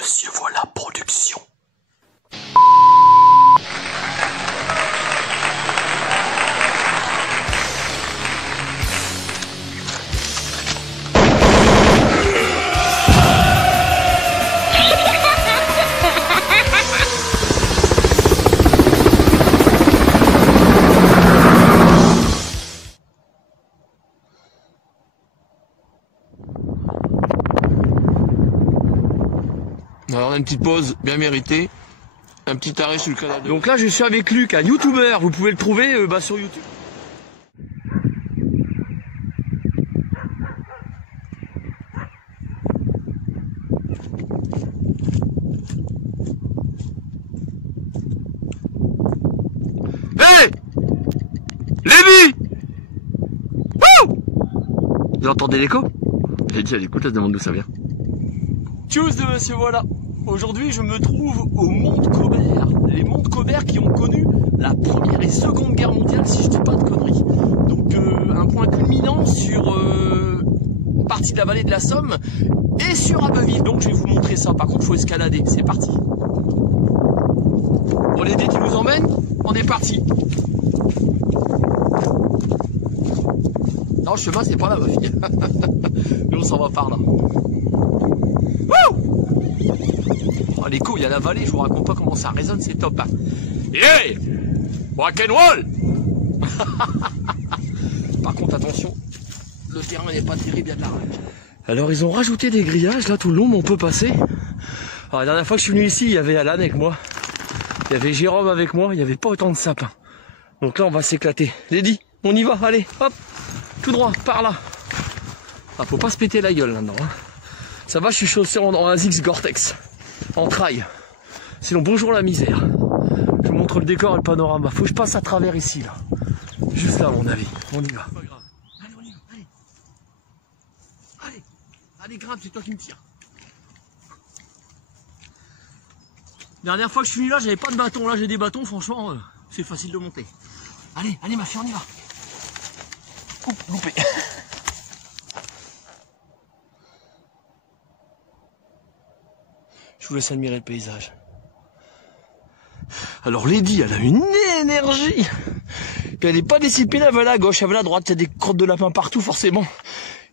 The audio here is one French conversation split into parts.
Monsieur Voilà Production. Alors on a une petite pause bien méritée, un petit arrêt sur le canal. Donc là je suis avec Luc, un YouTuber, vous pouvez le trouver sur YouTube. Hey Lévi! Vous entendez l'écho? J'ai dit elle écoute, elle se demande d'où ça vient. Tchuss de Monsieur Voilà. Aujourd'hui, je me trouve au Mont de Cobert. Les monts de Cobert qui ont connu la Première et Seconde Guerre mondiale, si je dis pas de conneries. Donc, un point culminant sur une partie de la vallée de la Somme et sur Abbeville. Donc, je vais vous montrer ça. Par contre, il faut escalader. C'est parti. Bon, les dés, tu nous emmènes? On est parti. Non, le chemin, c'est pas là, ma fille. Nous, on s'en va par là. Oh, l'écho, il y a la vallée, je vous raconte pas comment ça résonne, c'est top. Hein. Yeah! Rock'n'roll! Par contre, attention, le terrain n'est pas terrible, il y a de la rage. Alors, ils ont rajouté des grillages là tout le long, mais on peut passer. Alors, la dernière fois que je suis venu ici, il y avait Alan avec moi, il y avait Jérôme avec moi, il n'y avait pas autant de sapins. Donc là, on va s'éclater. Lady, on y va, allez, hop, tout droit, par là. Ah, faut pas se péter la gueule là-dedans. Hein. Ça va, je suis chaussé en ASICS Gore-Tex. En trail. Sinon, bonjour la misère. Je vous montre le décor et le panorama. Faut que je passe à travers ici, là. Juste là, à mon avis. On y va. Pas grave. Allez, on y va. Allez. Allez. Allez, grimpe, c'est toi qui me tire. Dernière fois que je suis venu là, j'avais pas de bâton. Là, j'ai des bâtons. Franchement, c'est facile de monter. Allez, allez, ma fille, on y va. Oups, loupé. Je vous laisse admirer le paysage. Alors Lady, elle a une énergie. Puis elle n'est pas dissipée, elle va là à gauche, elle va là à droite, il y a des crottes de lapin partout forcément.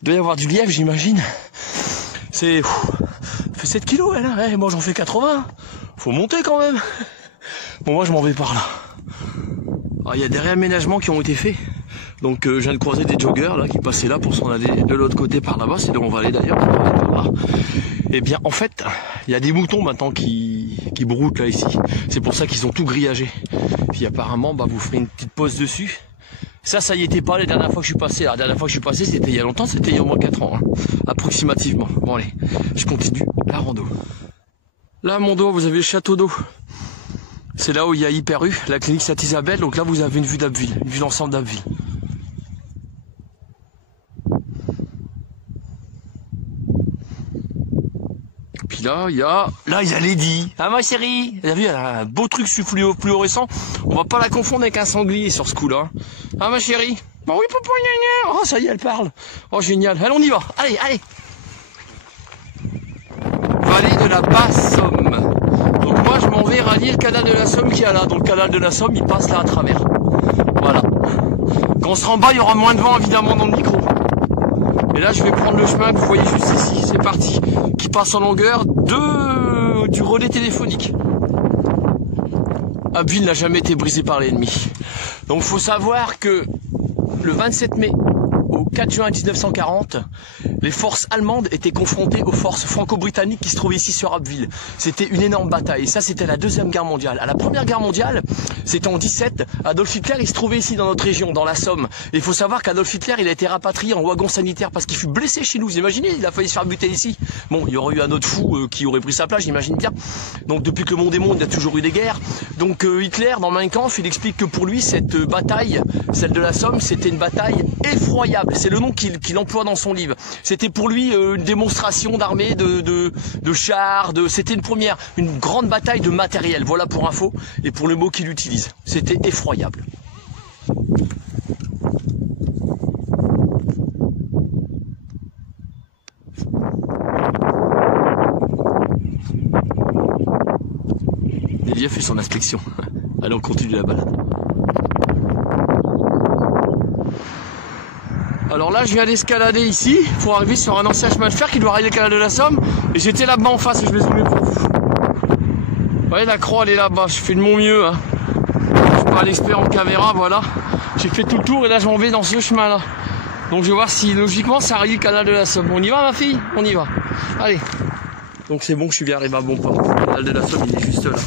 Il doit y avoir du lièvre, j'imagine. C'est... Elle fait 7 kilos elle, hein. Moi j'en fais 80. Faut monter quand même. Bon, moi je m'en vais par là. Alors, il y a des réaménagements qui ont été faits. Donc je viens de croiser des joggers là qui passaient là pour s'en aller de l'autre côté par là-bas. C'est là où on va aller d'ailleurs. Et bien en fait, il y a des moutons maintenant qui broutent là ici. C'est pour ça qu'ils ont tout grillagé. Puis apparemment, bah, vous ferez une petite pause dessus. Ça y était pas les dernières fois que je suis passé. La dernière fois que je suis passé, c'était il y a longtemps, c'était il y a au moins 4 ans, hein, approximativement. Bon allez, je continue la rando. Là à mon dos, vous avez le château d'eau. C'est là où il y a Hyper U, la clinique Saint-Isabelle. Donc là, vous avez une vue d'Abbeville, une vue d'ensemble d'Abbeville. Puis là, il y a Lady. Ah ma chérie, vous avez vu, elle a un beau truc fluorescent. On va pas la confondre avec un sanglier sur ce coup-là. Ah ma chérie. Bah oui, papa, gna gna. Oh, ça y est, elle parle. Oh, génial. Allez, on y va. Allez, allez. Vallée de la Basse-Somme. Donc moi, je m'en vais rallier le canal de la Somme qui est là. Donc le canal de la Somme, il passe là à travers. Voilà. Quand on sera en bas, il y aura moins de vent, évidemment, dans le micro. Et là, je vais prendre le chemin que vous voyez juste ici. C'est parti. Qui passe en longueur du relais téléphonique. Abbeville n'a jamais été brisé par l'ennemi. Donc, faut savoir que le 27 mai au 4 juin 1940, les forces allemandes étaient confrontées aux forces franco-britanniques qui se trouvaient ici sur Abbeville. C'était une énorme bataille. Et ça, c'était la Deuxième Guerre mondiale. À la Première Guerre mondiale, c'était en 17, Adolf Hitler, il se trouvait ici dans notre région, dans la Somme. Et il faut savoir qu'Adolf Hitler, il a été rapatrié en wagon sanitaire parce qu'il fut blessé chez nous. Vous imaginez, il a failli se faire buter ici. Bon, il y aurait eu un autre fou qui aurait pris sa place, j'imagine bien. Donc depuis que le monde est monde, il y a toujours eu des guerres. Donc Hitler, dans Mein Kampf, il explique que pour lui, cette bataille, celle de la Somme, c'était une bataille effroyable. C'est le nom qu'il emploie dans son livre. C'était pour lui une démonstration d'armée, de chars, c'était une grande bataille de matériel. Voilà pour info et pour le mot qu'il utilise. C'était effroyable. Elia fait son inspection. Allez, on continue la balade. Alors là, je viens d'escalader ici pour arriver sur un ancien chemin de fer qui doit arriver au canal de la Somme. Et j'étais là-bas en face et je vais zoomer pour vous. Vous voyez, la croix, elle est là-bas. Je fais de mon mieux. Hein. Je suis pas un expert en caméra, voilà. J'ai fait tout le tour et là, je m'en vais dans ce chemin-là. Donc je vais voir si logiquement ça arrive au canal de la Somme. On y va, ma fille? On y va. Allez. Donc c'est bon, je suis bien arrivé à bon port. Le canal de la Somme, il est juste là.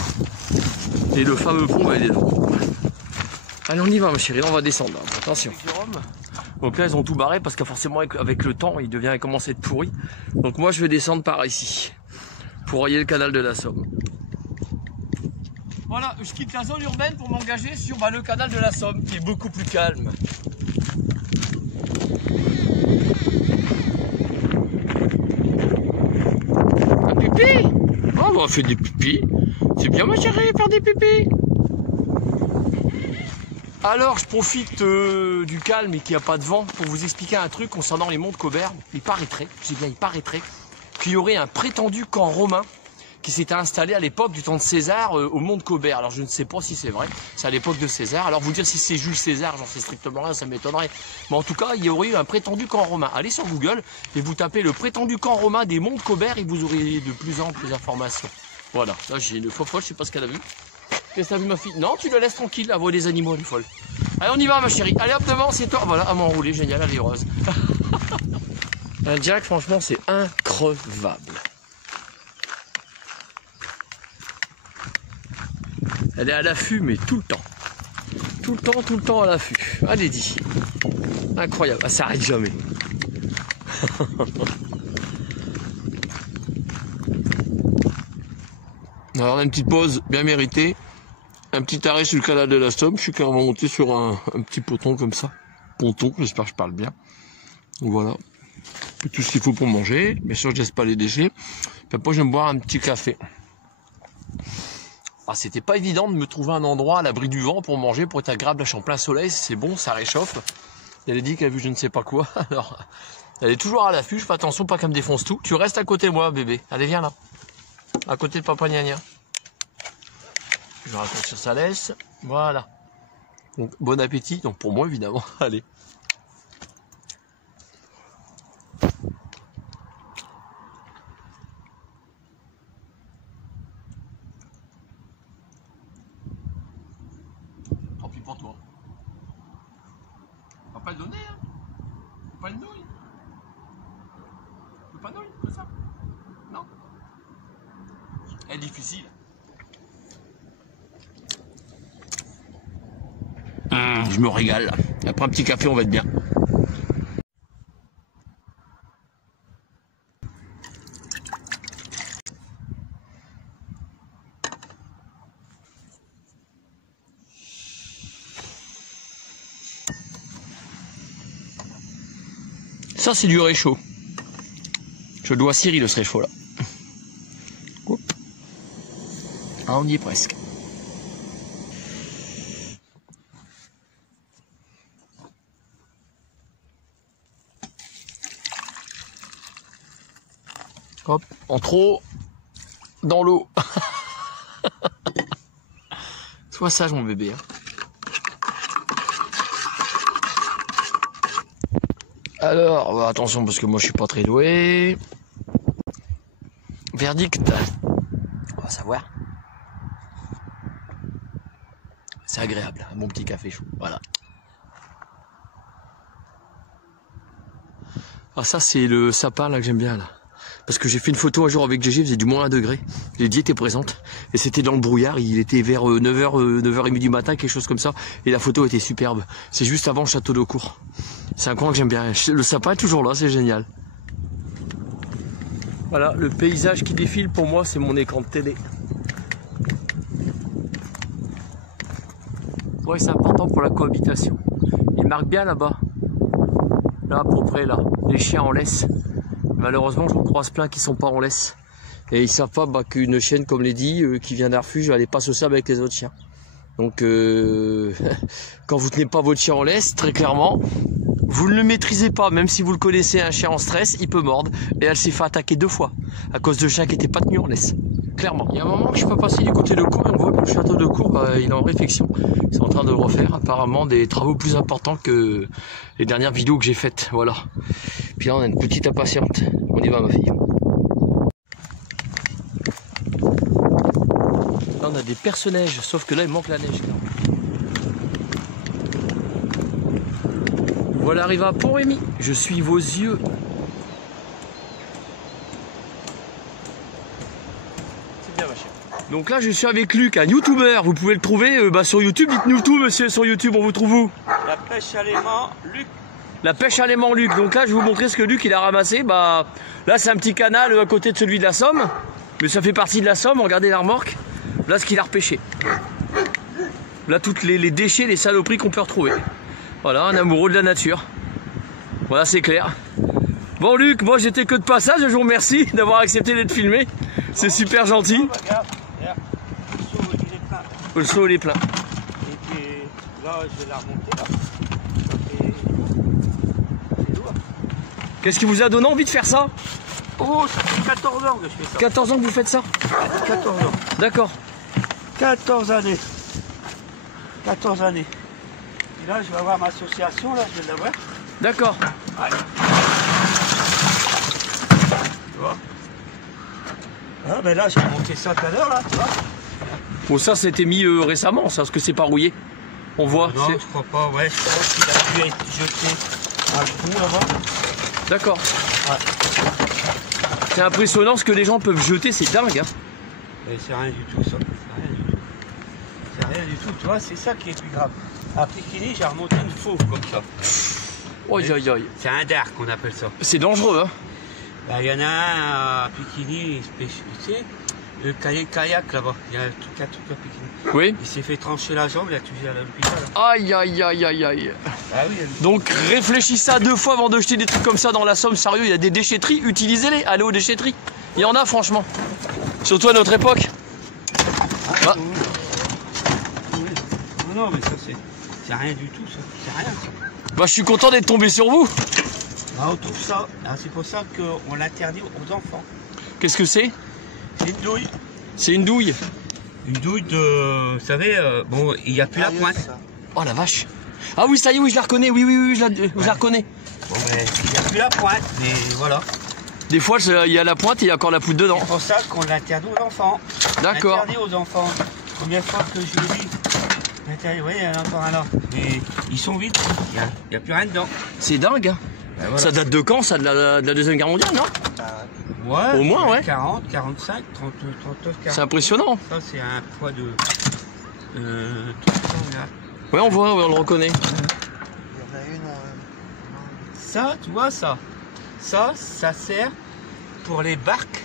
Et le fameux pont, bah, il est là. Allez, on y va, ma chérie. Là, on va descendre. Là. Attention. Donc là, ils ont tout barré parce que forcément, avec le temps, il commence à être pourri. Donc moi, je vais descendre par ici pour rayer le canal de la Somme. Voilà, je quitte la zone urbaine pour m'engager sur le canal de la Somme, qui est beaucoup plus calme. Un pipi? Oh, on va faire des pipis. C'est bien, ma chérie, faire des pipis. Alors, je profite du calme et qu'il n'y a pas de vent pour vous expliquer un truc concernant les monts de Cauberbe. Il paraîtrait, je dis bien il paraîtrait, qu'il y aurait un prétendu camp romain qui s'était installé à l'époque du temps de César au mont de Cauberbe. Alors, je ne sais pas si c'est vrai, c'est à l'époque de César. Alors, vous dire si c'est Jules César, j'en sais strictement rien, ça m'étonnerait. Mais en tout cas, il y aurait eu un prétendu camp romain. Allez sur Google et vous tapez le prétendu camp romain des monts de Cauberbe et vous aurez de plus en plus d'informations. Voilà, là j'ai une fofolle, je sais pas ce qu'elle a vu. Qu'est-ce que t'as vu, ma fille? Non, tu le laisses tranquille, la voix des animaux, elle est folle. Allez, on y va, ma chérie. Allez, hop, devant, c'est toi. Voilà, à m'enrouler, génial, elle est heureuse. Un Jack, franchement, c'est increvable. Elle est à l'affût, mais tout le temps. Tout le temps à l'affût. Allez, dis. Incroyable, ça s'arrête jamais. Alors, on a une petite pause bien méritée. Un petit arrêt sur le canal de la Somme. Je suis carrément monté sur un petit ponton comme ça. Ponton, j'espère que je parle bien. Donc voilà. Tout ce qu'il faut pour manger. Bien sûr, je laisse pas les déchets. Puis après, je vais me boire un petit café. Ah, c'était pas évident de me trouver un endroit à l'abri du vent pour manger, pour être agréable, là, en plein soleil. C'est bon, ça réchauffe. Elle a dit qu'elle a vu je ne sais pas quoi. Alors, elle est toujours à l'affût. Je fais attention, pas qu'elle me défonce tout. Tu restes à côté de moi, bébé. Allez, viens là. À côté de papa Gna Gna. Je raconte sur sa laisse. Voilà. Donc, bon appétit. Donc, pour moi, évidemment. Allez. Tant pis pour toi. On va pas le donner, hein. Faut pas le nouille. Faut pas nouille, comme ça. Non. Elle est difficile. Je me régale. Après un petit café, on va être bien. Ça, c'est du réchaud. Je dois à Cyril, ce réchaud là. Hop. Ah, on y est presque. Hop, en trop dans l'eau. Sois sage, mon bébé. Hein. Alors, bah, attention parce que moi je suis pas très doué. Verdict. On va savoir. C'est agréable, un bon petit café chaud. Voilà. Ah, ça c'est le sapin là que j'aime bien là. Parce que j'ai fait une photo un jour avec Gégé, il faisait du moins 1 degré. Lydie était présente. Et c'était dans le brouillard, il était vers 9h, 9h30 du matin, quelque chose comme ça. Et la photo était superbe. C'est juste avant le château d'Eaucourt. C'est un coin que j'aime bien. Le sapin est toujours là, c'est génial. Voilà, le paysage qui défile pour moi, c'est mon écran de télé. Ouais, c'est important pour la cohabitation. Il marque bien là-bas. Là, à peu près, là. Les chiens en laisse. Malheureusement, je croise plein qui sont pas en laisse. Et ils savent pas qu'une chienne comme Lady qui vient d'un refuge, elle est pas sociable avec les autres chiens. Donc, quand vous tenez pas votre chien en laisse, très clairement, vous ne le maîtrisez pas. Même si vous le connaissez, un chien en stress, il peut mordre. Et elle s'est fait attaquer 2 fois à cause de chiens qui n'étaient pas tenus en laisse. clairement. Il y a un moment que je suis pas passé du côté de Cours et on voit que le château de Cours, il est en réflexion. Ils sont en train de le refaire, apparemment des travaux plus importants que les dernières vidéos que j'ai faites, voilà. Puis là on a une petite impatiente, on y va ma fille. Là on a des perce-neige, sauf que là il manque la neige. Voilà, arrivé à Pont-Rémy, je suis vos yeux. C'est bien ma chérie. Donc là je suis avec Luc, un youtubeur, vous pouvez le trouver sur YouTube, dites-nous tout monsieur sur YouTube, on vous trouve où? La pêche à l'aimant, Luc. La pêche à l'aimant Luc, donc là je vais vous montrer ce que Luc il a ramassé, là c'est un petit canal à côté de celui de la Somme, mais ça fait partie de la Somme, regardez la remorque, là ce qu'il a repêché. Là toutes les déchets, les saloperies qu'on peut retrouver. Voilà, un amoureux de la nature. Voilà, c'est clair. Bon Luc, moi j'étais que de passage, je vous remercie d'avoir accepté d'être filmé. C'est super gentil. Regarde, Le seau il est plein. Et puis là, je vais la remonter là. C'est lourd. Qu'est-ce qui vous a donné envie de faire ça? Oh, ça fait 14 ans que je fais ça. 14 ans que vous faites ça? 14 ans. D'accord. 14 années. 14 années. Et là, je vais avoir ma association, là, je vais l'avoir. D'accord. Allez. Tu vois? Ah, ben là, j'ai monté ça tout à l'heure, là, tu vois? Bon ça c'était mis récemment, ça, parce que c'est pas rouillé. On voit. Non, je crois pas, ouais, je pense qu'il a pu être jeté à fond là-bas. D'accord. Ouais. C'est impressionnant ce que les gens peuvent jeter, c'est dingue. Hein. Et c'est rien du tout, ça. C'est rien du tout. C'est rien du tout, tu vois, c'est ça qui est plus grave. À Piquini, j'ai remonté une fauve comme ça. Aïe aïe aïe. C'est un dard qu'on appelle ça. C'est dangereux, hein. Bah, il y en a un à Piquini, tu sais, le kayak là-bas. Il y a un truc à Piquini. Oui. Il s'est fait trancher la jambe, il a touché à l'hôpital. Aïe aïe aïe aïe aïe. Ah oui, Donc réfléchissez à deux fois avant de jeter des trucs comme ça dans la Somme, sérieux, il y a des déchetteries, utilisez-les, allez aux déchetteries. Il y en a franchement. Surtout à notre époque. Ah. Non, mais ça c'est rien du tout, ça. C'est rien, ça. Bah je suis content d'être tombé sur vous. Ah, on trouve ça. Ah, c'est pour ça qu'on l'interdit aux enfants. Qu'est-ce que c'est? C'est une douille. C'est une douille. Une douille de... Vous savez, bon, il n'y a plus la pointe. Oh la vache. Ah oui, ça y est, oui, je la reconnais, oui, je la reconnais. Bon, ben, il n'y a plus la pointe, mais voilà. Des fois, il y a la pointe et il y a encore la poudre dedans. C'est pour ça qu'on l'interdit aux enfants. D'accord. Interdit aux enfants. Combien de fois que je le dis? Oui, il y en a encore un là. Mais ils sont vides. Il n'y a plus rien dedans. C'est dingue, hein. Ben, voilà. Ça date de quand, ça, de la Deuxième Guerre mondiale, non? Ouais, au moins, ouais. 40, 45, 30, 39, 40. C'est impressionnant. Ça, c'est un poids de... 300 là. Ouais, on voit, ouais, on le reconnaît. Il y en a une. Ça, tu vois, ça sert pour les barques,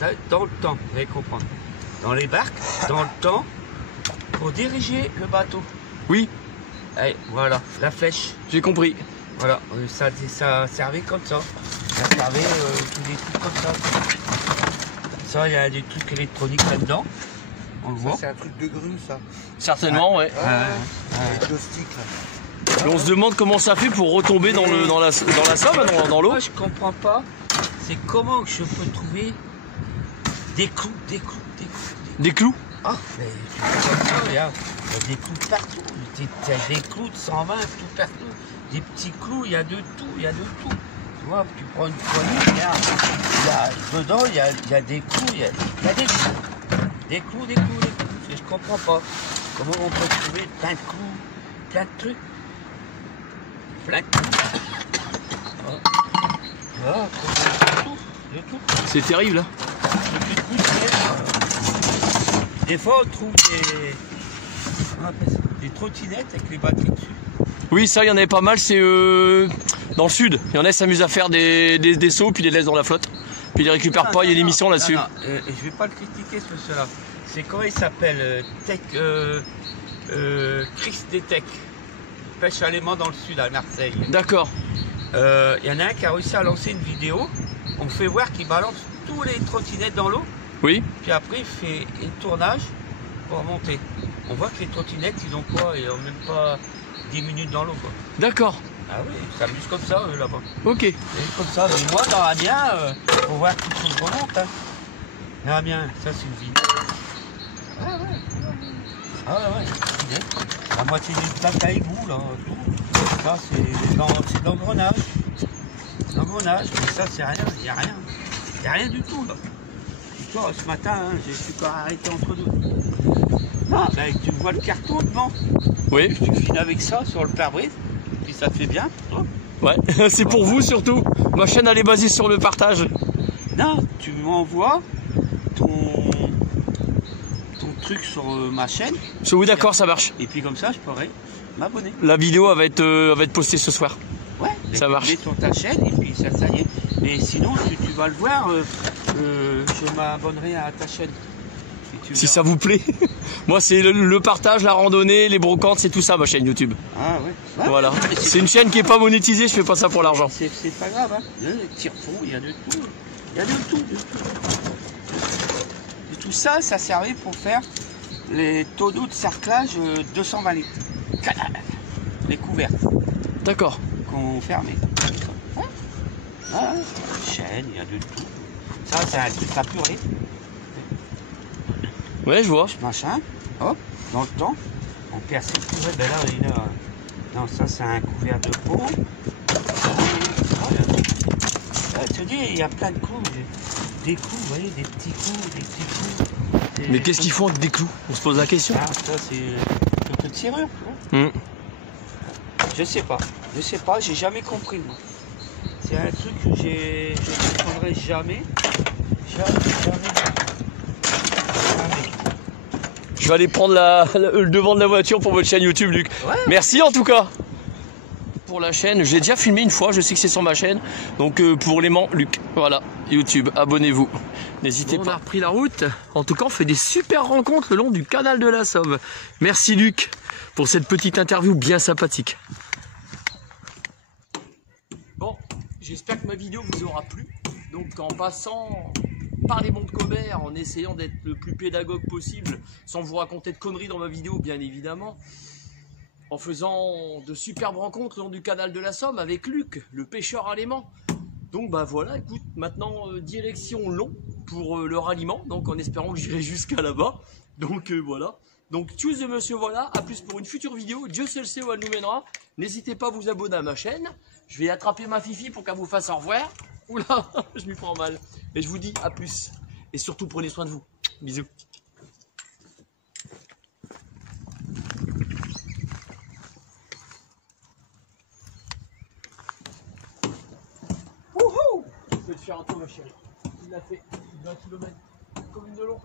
ça, dans le temps, vous allez comprendre. Dans les barques, dans le temps, pour diriger le bateau. Oui, Allez, voilà, la flèche. j'ai compris. Voilà, ça servait comme ça. Ça servait des trucs comme ça. Ça, il y a des trucs électroniques là-dedans. On le voit. C'est un truc de grue, ça. Certainement, ouais. Avec le stick, là. Et on se demande comment ça fait pour retomber dans la Somme, dans l'eau. Moi, je comprends pas. C'est comment que je peux trouver des clous. Des clous. Ah, mais il y a des clous partout. Il y a des clous de 120 tout partout. Des petits clous, il y a de tout, Tu vois, tu prends une poignée, dedans, il y a des clous, il y a des clous. Des clous. Je comprends pas. Comment on peut trouver plein de clous, plein de trucs. Plein de clous. Voilà, de tout. C'est terrible, hein. Des fois, on trouve des trottinettes avec les batteries dessus. Oui, ça, il y en avait pas mal, c'est dans le sud. Il y en a qui s'amusent à faire des sauts, puis les laissent dans la flotte. Puis ils les récupèrent pas, il y a une émission là-dessus. Je vais pas le critiquer, ce monsieur-là. C'est comment il s'appelle Chris Detech. Pêche à l'aimant dans le sud, à Marseille. D'accord. Il y en a un qui a réussi à lancer une vidéo. On fait voir qu'il balance tous les trottinettes dans l'eau. Oui. Puis après, il fait un tournage pour monter. On voit que les trottinettes, ils ont quoi? Ils ont même pas 10 minutes dans l'eau, quoi. D'accord. Ah oui, ils s'amusent comme ça, là-bas. Ok. Et comme ça, mais moi, dans la mienne, faut voir tout ce que je remonte. Hein. Ah bien, ça c'est une vie. Ah ouais. Ah ouais. La moitié du plaque à égout là. Tout. Ça c'est de l'engrenage. L'engrenage, mais ça c'est rien, il n'y a rien. Il n'y a rien du tout là. Et toi, ce matin, hein, j'ai su qu'on arrêté entre deux. Non, ben, tu vois le carton devant. Oui. Tu files avec ça sur le pare-brise, puis ça te fait bien. Toi. Ouais, c'est pour vous surtout. Ma chaîne elle est basée sur le partage. Non, tu m'envoies ton truc sur ma chaîne. Oui, d'accord, ça marche. Et puis comme ça, je pourrais m'abonner. La vidéo elle va être postée ce soir. Ouais, Ça marche. Mets sur ta chaîne et puis ça y est. Mais sinon, tu vas le voir, je m'abonnerai à ta chaîne. Et tu Si verras. ça vous plaît. Moi c'est le partage, la randonnée, les brocantes, c'est tout ça ma chaîne YouTube. Ah ouais. Ouais, Voilà. mais C'est une chaîne qui est pas monétisée, je fais pas ça pour l'argent. C'est pas grave, hein. Il y a des tire-fous, il y a de tout. Il y a de tout, de tout. Et tout ça, ça servait pour faire les tonneaux de cerclage 220 litres. Les couverts D'accord. qu'on fermait. Ouais. Ah, chaîne, il y a de tout. Ça, c'est un truc à purée. Ouais, je vois. Machin, hop, dans le temps, on perce le couvert. Ben là, il a... Non, ça, c'est un couvert de peau. Tu dis, il y a plein de clous. Des clous, vous voyez, des petits clous. Mais qu'est-ce qu'ils font avec des clous? On se pose la question. Ah, ça, c'est une petite serrure. Tu vois. Je sais pas, j'ai jamais compris, moi. C'est un truc que je ne comprendrai jamais. Jamais. Je vais aller prendre le devant de la voiture pour votre chaîne YouTube, Luc. Ouais. Merci en tout cas. Pour la chaîne, j'ai déjà filmé une fois, je sais que c'est sur ma chaîne. Donc pour l'aimant, Luc, voilà, YouTube, abonnez-vous. N'hésitez pas. On a repris la route. En tout cas, on fait des super rencontres le long du canal de la Somme. Merci Luc pour cette petite interview bien sympathique. Bon, j'espère que ma vidéo vous aura plu. Donc en passant par les monts de Cobert, en essayant d'être le plus pédagogue possible, sans vous raconter de conneries dans ma vidéo, bien évidemment, en faisant de superbes rencontres le long du canal de la Somme avec Luc, le pêcheur à l'aimant. Donc bah voilà, écoute, maintenant direction Long pour le ralliement, donc en espérant que j'irai jusqu'à là-bas. Donc voilà. Donc tchuss de monsieur, voilà, à plus pour une future vidéo, Dieu seul sait où elle nous mènera. N'hésitez pas à vous abonner à ma chaîne. Je vais attraper ma fifi pour qu'elle vous fasse au revoir. Oula, je m'y prends mal. Et je vous dis à plus. Et surtout prenez soin de vous. Bisous. Wouhou! Je peux te faire un tour ma chérie. Il l'a fait 20 km comme une de long.